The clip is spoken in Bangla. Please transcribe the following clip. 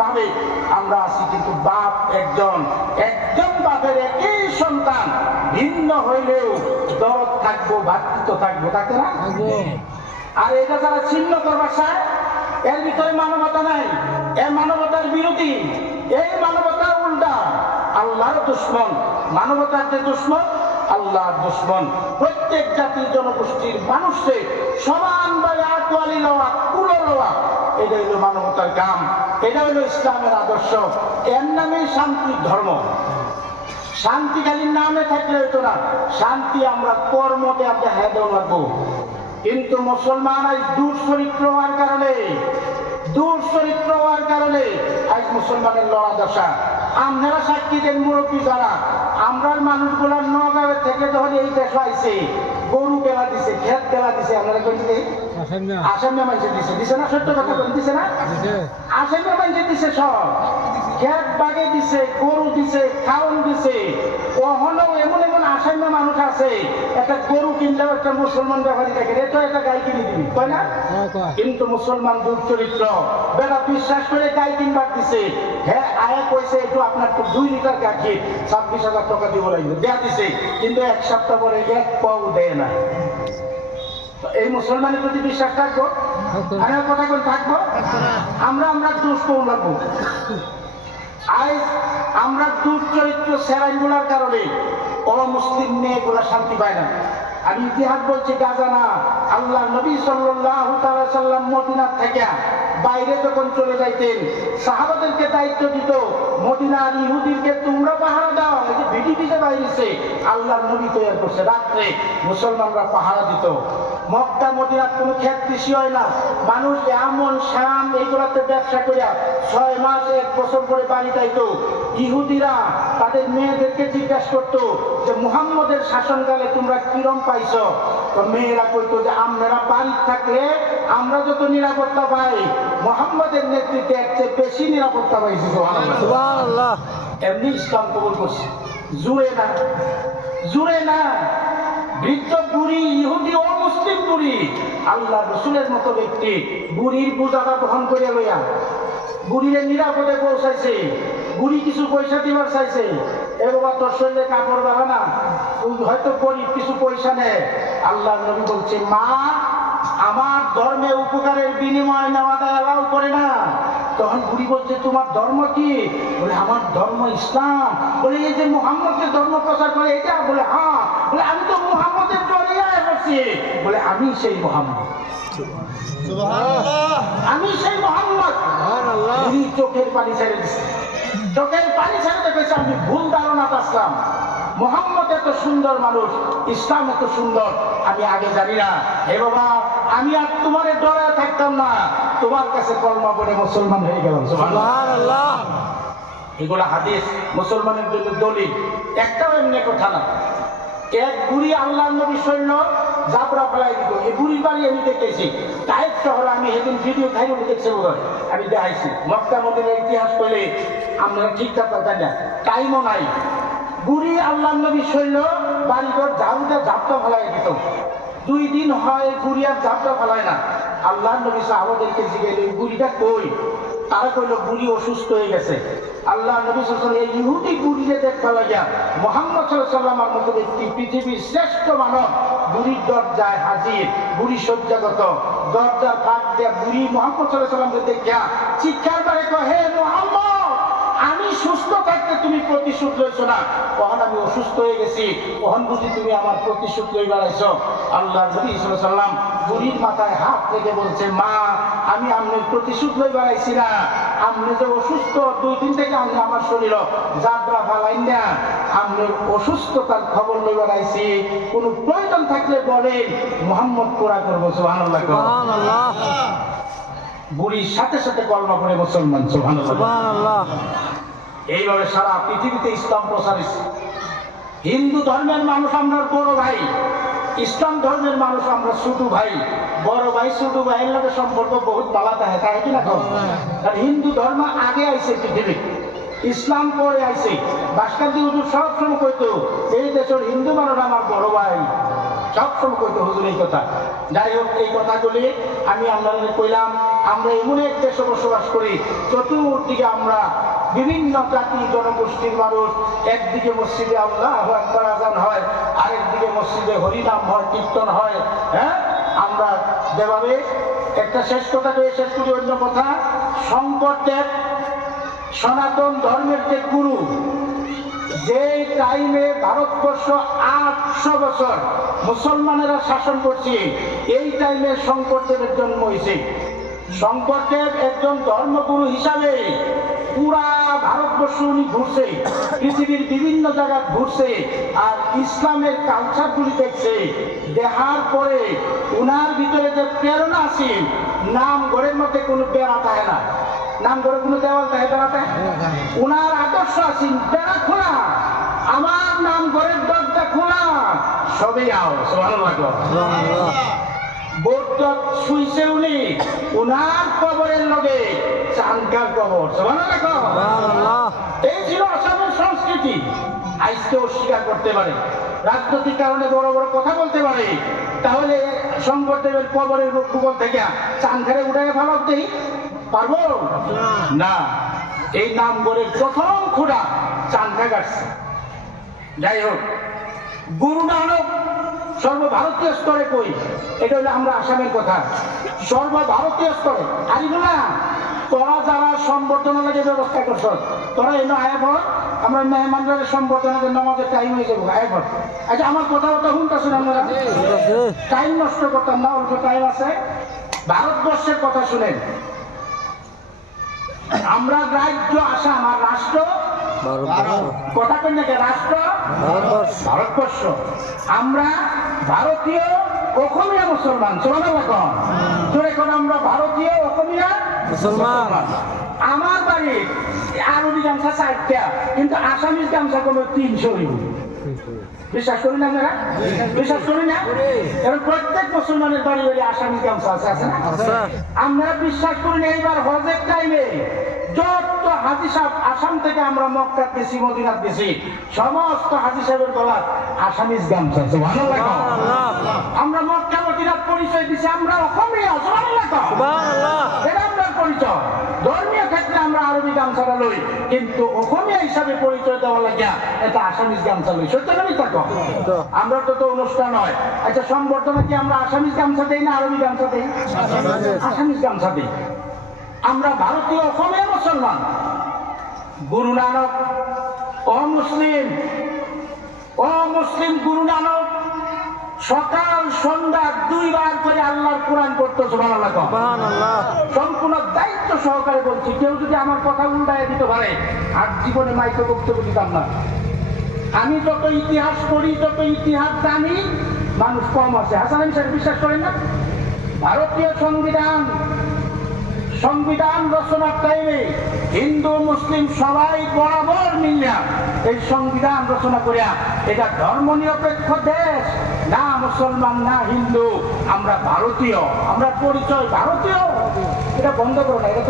ভাবে আমরা আছি, কিন্তু বাপ একজন বাপের একই সন্তান, ভিন্ন হইলেও দরদ থাকবো, ভাতৃত্ব থাকবো, থাকে না? আর এটা যারা ছিন্ন করবার চায়, এর ভিতরে মানবতা নাই, এর মানবতার বিরোধী, এই মানবতার উল্টা, আল্লাহর দুশ্মন। মানবতার যে দুশ্মন, আল্লাহর দুশ্মন। প্রত্যেক জাতির জনগোষ্ঠীর মানুষকে সমানভাবে আকোয়ালি লওয়া, কুলো লওয়া, এটা হইল মানবতার কাম, এটা হইল ইসলামের আদর্শ। এর নামেই শান্তির ধর্ম। শান্তি খালি নামে থাকলে হইতো না, শান্তি আমরা কর্মতে আমরা হেদেও লাগবো। কিন্তু মুসলমান আজ দুঃচরিত্র হওয়ার কারণে আজ মুসলমানের লড়া দশা। আপনারা সাক্ষী দেন, মুরব্বী যারা, আমরা মানুষগুলার নগাঁওয়ের থেকে যখন এই দেশ আইছে, গরু কেলা দিছে, ক্ষেত কেলা দিছে, আপনারা কইছে আসামে মানুষের দিছে না? সত্য কথা বলে দিছে না? আসামে মানুষের দিছে, সব ক্ষেত বাগে দিছে, গরু দিছে, খাওন দিছে। কখনো এমন আসামে মানুষ আছে, একটা গরু কিনলেও একটা মুসলমান ব্যাপারী দেখে তো একটা গাই কিনে দিবি, তাই না? কিন্তু মুসলমান দুর্চরিত্র, বেলা বিশ্বাস করে গাই কিনবার দিছে। হ্যাঁ, আয়া কইছে একটু আপনার 2 লিটার গাখীর 26,000 টাকা দিব লাগবে, দেয়া দিছে, কিন্তু 1 সপ্তাহ পরে 1 পাও দেয় না। এই মুসলমানের প্রতি বিশ্বাস থাকবো? আমার কথা কোন থাকবো? আমরা দোষ কোন লাগবো? আজ আমরা দুর্চরিত্র সেরাইগুলার কারণে অমুসলিম মেয়েগুলা শান্তি পায় না। আমি ইতিহাস বলছি, গাজা না। আল্লাহ নবী সাল্লাল্লাহু তাআলা সাল্লাম মদিনা থেকে বাইরে যখন চলে যাইতেন, সাহাবাদেরকে দায়িত্ব দিত, মদিনার ইহুদিকে তোমরা পাহারা দাও। এই যে ভিডিপিতে বাইরেছে, আল্লাহ নবী তৈরি করছে, রাত্রে মুসলমানরা পাহারা দিত। মক্কা মদিনার কোনো ক্ষেত কৃষি হয় না, মানুষ এমন শাম এইগুলাতে ব্যবসা করিয়া 6 মাস 1 বছর করে বাড়ি যাইত। ইহুদিরা তাদের মেয়েদেরকে জিজ্ঞাসা করতো যে মুহাম্মদের শাসনকালে তোমরা কিরম পাইছো? তো মেয়েরা কইতো যে আমরা বাড়ি থাকলে আমরা যত নিরাপত্তা পাই, মুহাম্মদের নেতৃত্বে এর চেয়ে বেশি নিরাপত্তা পাইছি। সুবহানাল্লাহ। এমনি ইসলাম কবুল করছে। জুড়ে না বৃদ্ধ বুড়ি, ইহুদি অমুসলিম বুড়ি, আল্লাহ রসুলের মতো ব্যক্তি বুড়ির বোঝাটা বহন করে লইয়া বুড়িরে নিরাপদে পৌঁছাইছে। বুড়ি কিছু পয়সা দিবার চাইছে, এ বাবা তোর শরীরে কাপড় বাবা না, হয়তো গরিব, কিছু পয়সা নেয়। আল্লাহ নবী বলছে, মা আমার ধর্মে উপকারের বিনিময় নেওয়াটা এলাও করে না। তখন বুড়ি বলছে, তোমার ধর্ম কি? বলে আমার ধর্ম ইসলাম। বলে এই যে মুহাম্মদের ধর্ম প্রচার করে এটা? বলে হ্যাঁ। বলে আমি তো মুহাম্মদের জড়িয়ে করছি। বলে আমি সেই মুহাম্মদ, আমি সেই মুহাম্মদ। বুড়ি চোখের পানি ছেড়ে দিচ্ছে, চোখের পানি ছেড়ে দেখেছে আমি ভুল ধারণা আসলাম। মুহাম্মদ এত সুন্দর মানুষ, ইসলাম এত সুন্দর, আমি আগে জানি না। হে বাবা, আমি আর তোমার ডরে থাকতাম না, তোমার কাছে কলমা পড়ে মুসলমান হয়ে গেলাম। সুবহানাল্লাহ। এগুলো হাদিস, মুসলমানের জন্য দলিল, একটাও এমনি কথা না। এক বুড়ি আল্লাহ নবী সৈন্য জাবরা ফেলাই দিত। এই বুড়ির বাড়ি আমি দেখতেছি তাইফ শহরে, আমি সেদিন ভিডিও খাই দেখছি, আমি দেখাইছি। মক্কা মদিনার ইতিহাস করলে আপনারা ঠিকঠাক পারতেন না, টাইমও নাই। বুড়ি আল্লাহ নবী সৈন্য বাড়িঘর ঝাড়ুটা ঝাপটা ফেলাই দিত। 2 দিন হয় বুড়ি আর ঝাপটা ফেলায় না। আল্লাহ নবী সাহাবাদেরকে জিজ্ঞেস, এই বুড়িটা কই? তারা কইল বুড়ি অসুস্থ হয়ে গেছে। আল্লাহ নবী সাল্লাল্লাহু আলাইহি ওয়াসাল্লাম এই ইহুদি বুড়িকে দেখতে লাগিয়া মুহাম্মদ সাল্লাল্লাহু আলাইহি ওয়াসাল্লামের মতো ব্যক্তি, পৃথিবীর শ্রেষ্ঠ মানব, বুড়ির দরজায় হাজির। বুড়ি শয্যাগত, দরজার ফাঁক দিয়া বুড়ি মুহাম্মদ সাল্লাল্লাহু আলাইহি ওয়াসাল্লামকে দেখিয়া চিৎকার করে কয়, হে মুহাম্মদ, আমি সুস্থ থাকতে তুমি প্রতিশোধ লইছো না, কখন আমি অসুস্থ হয়ে গেছি, কখন বুঝি তুমি আমার প্রতিশোধ লই বেড়াইছ? আল্লাহ নবী সাল্লাল্লাহু আলাইহি ওয়াসাল্লাম বুড়ির মাথায় হাত রেখে বলছে, মা আমি আপনার প্রতিশোধ লই বেড়াইছি না, আপনি যে অসুস্থ 2 দিন থেকে আমি আমার শরীর যাত্রা ফালাই না, আপনার অসুস্থতার খবর লই বেড়াইছি। কোন প্রয়োজন থাকলে বলেন, মুহাম্মদ পুরা করবো। সুবহানাল্লাহ। সুবহানাল্লাহ। বুড়ির সাথে সাথে কলমা পড়ে মুসলমান। সুবহানাল্লাহ। এইভাবে সারা পৃথিবীতে ইসলাম প্রসারিত। হিন্দু ধর্মের মানুষ আমরা বড় ভাই, ইসলাম ধর্মের মানুষ আমরা ছোট ভাই। বড় ভাই ছোট ভাইয়ের লোকের সম্পর্ক বহুত ভালো থাকে, তাই কি না? কারণ হিন্দু ধর্ম আগে আইছে পৃথিবী, ইসলাম পরে আইছে। ভাস্কর্য হুজুর সবসময় কইতো, এই দেশের হিন্দু মানুষ আমার বড় ভাই, সবসময় কইতো হুজুর এই কথা। যাই হোক, এই কথাগুলি আমি আপনাদের কইলাম। আমরা এমন এক দেশে বসবাস করি, চতুর্দিকে আমরা বিভিন্ন জাতি জনগোষ্ঠীর মানুষ, একদিকে মসজিদে আল্লাহু আকবার আযান হয়, আরেকদিকে মসজিদে হরিনাম হয়, কীর্তন হয়। হ্যাঁ, আমরা যেভাবে একটা শেষ কথা দিয়ে শেষ করি, অন্য কথা, শঙ্করদেব সনাতন ধর্মের যে গুরু, যে টাইমে ভারতবর্ষ 800 বছর মুসলমানেরা শাসন করছে, এই টাইমে শঙ্করদেবের জন্ম হয়েছে। শঙ্করদেব একজন ধর্মগুরু হিসাবে পুরা ভারতবর্ষ উনি ঘুরছে, পৃথিবীর বিভিন্ন জায়গায় ঘুরছে, আর ইসলামের কালচারগুলি দেখছে। দেখার পরে উনার ভিতরে যে প্রেরণা আছে, নাম ঘরের মধ্যে কোনো বেড়া থাকে না, নাম ঘরে কোনো দেওয়াল থাকে, বেড়া থাকে, উনার আদর্শ আছে বেড়া খোলা, আমার নাম ঘরের দরজা খোলা, সবই আও। সুবহানাল্লাহ। বৌদ্ধ শুইছে উনি, উনার কবরের লগে চাঙ্কার কবর। সুবহানাল্লাহ। এই ছিল আসামের সংস্কৃতি। আজকে অস্বীকার করতে পারে, রাজনৈতিক কারণে বড় বড় কথা বলতে পারে, তাহলে শঙ্করদেবের কবরের গোবর থেকে চাঙ্কারে উঠাই ফেলার দেই পারবো না। এই নাম গড়ের প্রথম খোঁড়া চাঙ্কা কাটছে। যাই হোক, গুরু নানক সর্বভারতীয় স্তরে কই, এটা হলো আমরা আসামের কথা, সর্বভারতীয় স্তরে। আরিব না, তোরা যারা সম্বর্ধনা লাগে ব্যবস্থা করছ, তোরা এলো আয়া পর, আমরা মেহমানরা সম্বর্ধনাদের নামাজের টাইম হয়ে যাবো, আয়া পর। আচ্ছা, আমার কথাবার্তা শুনতেছেন আপনারা? টাইম নষ্ট করতাম না, অল্প টাইম আছে। ভারতবর্ষের কথা শুনেন, আমরা রাজ্য আসাম আর রাষ্ট্র কথা কেন রাষ্ট্র ভারতবর্ষ। আমরা ভারতীয় অসমীয়া মুসলমান। এখন আমরা ভারতীয় অসমীয়া মুসলমান। আমার বাড়ির আরবি গামছা 4টা, কিন্তু আসামিজ গামছা কোনো 300। বিশ্বাস করি না আপনারা? বিশ্বাস করি না? এখন প্রত্যেক মুসলমানের বাড়ি বাড়ি আসামি গামছা আছে না? আমরা বিশ্বাস করি না। এইবার হজের টাইমে যত হাজি সাহেব আসাম থেকে আমরা মক্কা গেছি, মদিনাত গেছি, সমস্ত হাজি সাহেবের গলা আসামিজ গামছা। সুবহানাল্লাহ। আমরা মক্কা মদিনাত পরিচয় দিছি আমরা অসমীয়া। সুবহানাল্লাহ। এটা আমরা পরিচয়। ধর্মীয় ক্ষেত্রে আমরা আরবি গামছাটা লই, কিন্তু অসমীয়া হিসাবে পরিচয় দেওয়া লাগিয়া এটা আসামিজ গামছা লই। সত্য না মিথ্যা? আমরা তো অনুষ্ঠান হয়। আচ্ছা, সম্বর্ধনা কি আমরা আসামিজ গামছা দেই না আরবি গামছা দেই? আসামিজ গামছা দেই। আমরা ভারতীয় অসমীয়া মুসলমান। গুরু নানক অমুসলিম, অমুসলিম গুরু নানক সকাল সন্ধ্যা 2 বার করে আল্লাহর কোরআন পড়তো। সুবহানাল্লাহ। সম্পূর্ণ দায়িত্ব সহকারে বলছি, কেউ যদি আমার কথা উল্টায় দিতে পারে আর জীবনে মাইকে বক্তব্য দিতাম না। আমি যত ইতিহাস পড়ি, যত ইতিহাস জানি, মানুষ কম আছে। হাসান আলী সাহেব বিশ্বাস করেন না? ভারতীয় সংবিধান রচনার টাইমে হিন্দু মুসলিম সবাই বরাবর মিলিয়া এই সংবিধান রচনা করিয়া এটা ধর্ম নিরপেক্ষ দেশ, না মুসলমান না হিন্দু, আমরা ভারতীয়, আমরা পরিচয় ভারতীয়, এটা বন্ধ করো না। এটা